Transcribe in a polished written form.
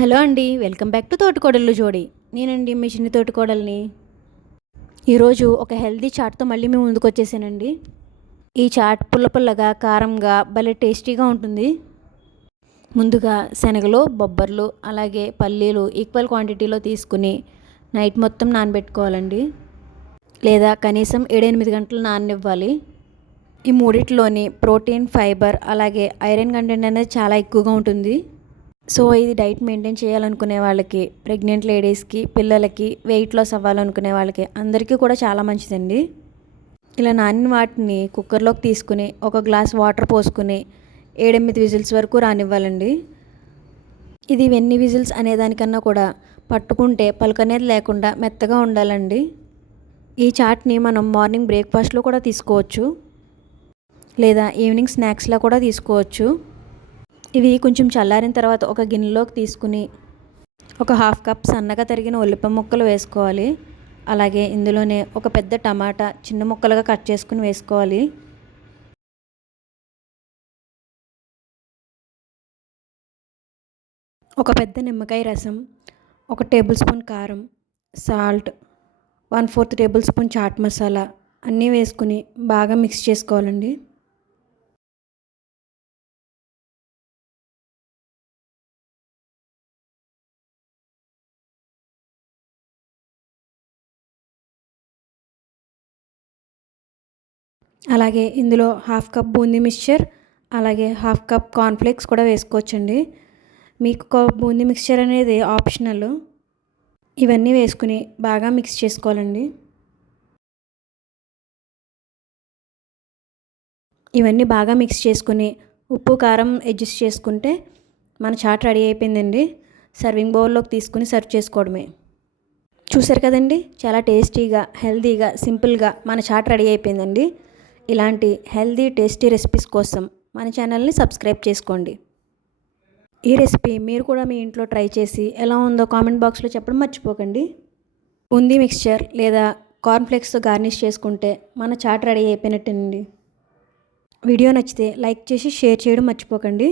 Hello అండి, welcome back to తోటికోడళ్ళు జోడి. నేనండి మీ చిన్ని తోటికోడల్ని. ఈరోజు ఒక హెల్దీ చాట్తో మళ్ళీ మేము ముందుకు వచ్చేసానండి. ఈ చాట్ పుల్ల పుల్లగా కారంగా భలే టేస్టీగా ఉంటుంది. ముందుగా శనగలు, బొబ్బర్లు అలాగే పల్లీలు ఈక్వల్ క్వాంటిటీలో తీసుకుని నైట్ మొత్తం నానబెట్టుకోవాలండి. లేదా కనీసం 7-8 గంటలు నాననివ్వాలి. ఈ మూడిట్లోని ప్రోటీన్, ఫైబర్ అలాగే ఐరన్ కంటెంట్ అనేది చాలా ఎక్కువగా ఉంటుంది. సో ఇది డైట్ మెయింటైన్ చేయాలనుకునే వాళ్ళకి, ప్రెగ్నెంట్ లేడీస్కి, పిల్లలకి, వెయిట్ లాస్ అవ్వాలనుకునే వాళ్ళకి అందరికీ కూడా చాలా మంచిదండి. ఇలా నానిన వాటిని కుక్కర్లోకి తీసుకుని ఒక గ్లాస్ వాటర్ పోసుకుని 7-8 విజిల్స్ వరకు రానివ్వాలండి. ఇది ఎన్ని విజిల్స్ అనేదానికన్నా కూడా పట్టుకుంటే పలుకు అనేది లేకుండా మెత్తగా ఉండాలండి. ఈ చాట్ని మనం మార్నింగ్ బ్రేక్ఫాస్ట్లో కూడా తీసుకోవచ్చు, లేదా ఈవినింగ్ స్నాక్స్లా కూడా తీసుకోవచ్చు. ఇవి కొంచెం చల్లారిన తర్వాత ఒక గిన్నెలోకి తీసుకుని ఒక 1/2 కప్ సన్నగా తరిగిన ఉల్లిపాయ ముక్కలు వేసుకోవాలి. అలాగే ఇందులోనే ఒక పెద్ద టమాటా చిన్న ముక్కలుగా కట్ చేసుకుని వేసుకోవాలి. ఒక పెద్ద నిమ్మకాయ రసం, 1 టేబుల్ స్పూన్ కారం, salt, 1/4 tablespoon chaat masala అన్నీ వేసుకుని బాగా మిక్స్ చేసుకోవాలండి. అలాగే ఇందులో 1/2 కప్ బూందీ మిక్స్చర్, అలాగే 1/2 కప్ కార్న్ఫ్లేక్స్ కూడా వేసుకోవచ్చండి. మీకు బూందీ మిక్స్చర్ అనేది ఆప్షనల్. ఇవన్నీ వేసుకుని బాగా మిక్స్ చేసుకోవాలండి. ఇవన్నీ బాగా మిక్స్ చేసుకుని ఉప్పు కారం అడ్జస్ట్ చేసుకుంటే మన చాట్ రెడీ అయిపోయిందండి. సర్వింగ్ బౌల్లోకి తీసుకుని సర్వ్ చేసుకోవడమే. చూసారు కదండి, చాలా టేస్టీగా, హెల్తీగా, సింపుల్గా మన చాట్ రెడీ అయిపోయిందండి. ఇలాంటి హెల్తీ టేస్టీ రెసిపీస్ కోసం మన ఛానల్ని సబ్స్క్రైబ్ చేసుకోండి. ఈ రెసిపీ మీరు కూడా మీ ఇంట్లో ట్రై చేసి ఎలా ఉందో కామెంట్ బాక్స్లో చెప్పడం మర్చిపోకండి. బూందీ మిక్స్చర్ లేదా కార్న్ఫ్లేక్స్తో గార్నిష్ చేసుకుంటే మన చాట్ రెడీ అయిపోయినట్టేనండి. వీడియో నచ్చితే లైక్ చేసి షేర్ చేయడం మర్చిపోకండి.